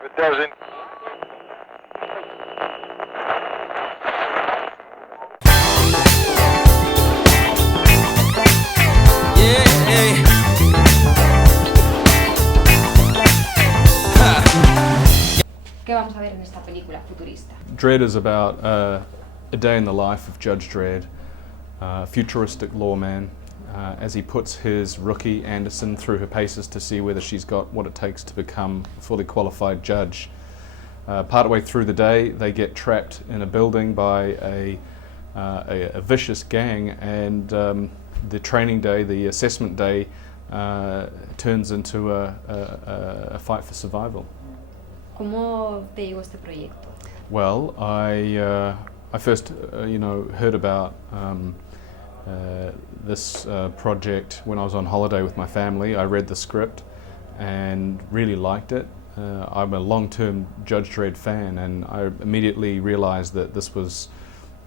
If it doesn't, ¿Qué vamos a ver en esta película futurista? Dredd is about a day in the life of Judge Dredd, a futuristic lawman, as he puts his rookie Anderson through her paces to see whether she's got what it takes to become a fully qualified judge. Partway through the day, they get trapped in a building by a vicious gang, and the training day, the assessment day, turns into a fight for survival. ¿Cómo te llegó este proyecto? Well, I first, heard about this project when I was on holiday with my family. I read the script and really liked it. I'm a long-term Judge Dredd fan, and I immediately realised that this was,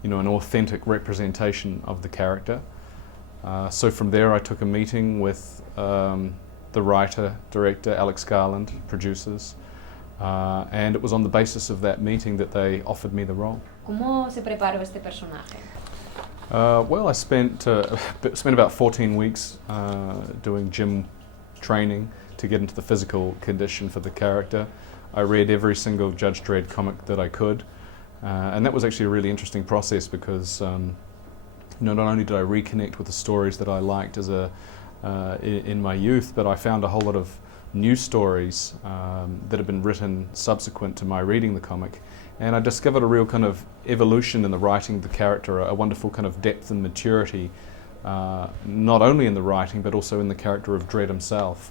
an authentic representation of the character. So from there, I took a meeting with the writer, director, Alex Garland, producers. And it was on the basis of that meeting that they offered me the role. ¿Cómo se preparó este personaje? Well, I spent about 14 weeks doing gym training to get into the physical condition for the character. I read every single Judge Dredd comic that I could, and that was actually a really interesting process because not only did I reconnect with the stories that I liked in my youth, but I found a whole lot of new stories that have been written subsequent to my reading the comic, and I discovered a real kind of evolution in the writing of the character, a wonderful kind of depth and maturity, not only in the writing but also in the character of Dredd himself.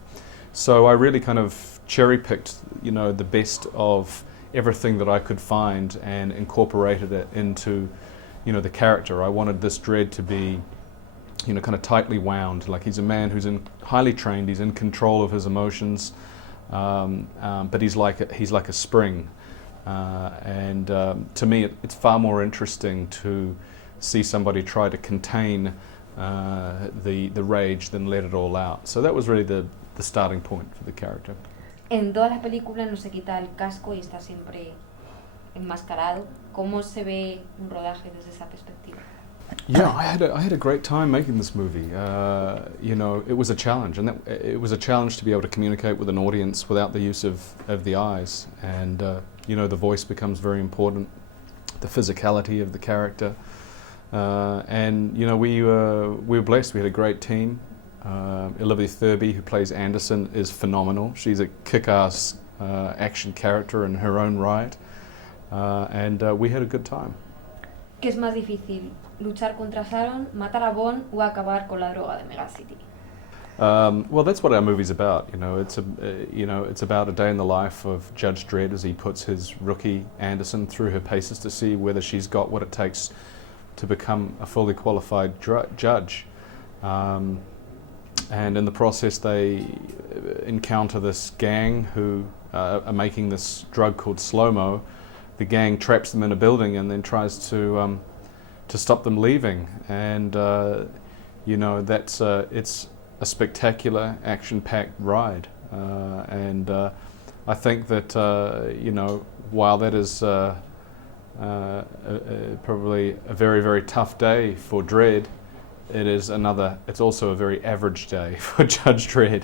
So I really kind of cherry-picked, the best of everything that I could find and incorporated it into, the character. I wanted this Dredd to be kind of tightly wound, like he's a man who's highly trained, he's in control of his emotions, but he's like a spring. And to me, it's far more interesting to see somebody try to contain the rage than let it all out. So that was really the starting point for the character. En toda la película no se quita el casco y está siempre enmascarado. ¿Cómo se ve un rodaje desde esa perspectiva? Yeah, I had a great time making this movie. It was a challenge, and it was a challenge to be able to communicate with an audience without the use of the eyes. And the voice becomes very important, the physicality of the character, and we were blessed. We had a great team. Olivia Thirlby, who plays Anderson, is phenomenal. She's a kick-ass action character in her own right, and we had a good time. ¿Qué es más difícil? ¿Luchar contra Sharon, matar a Bond o acabar con la droga de Megacity? Well, that's what our movie's about. It's about a day in the life of Judge Dredd as he puts his rookie Anderson through her paces to see whether she's got what it takes to become a fully qualified judge. And in the process, they encounter this gang who are making this drug called slow-mo. The gang traps them in a building and then tries to stop them leaving, and that's it's a spectacular, action-packed ride, and I think that while that is probably a very, very tough day for Dredd, it's also a very average day for Judge Dredd.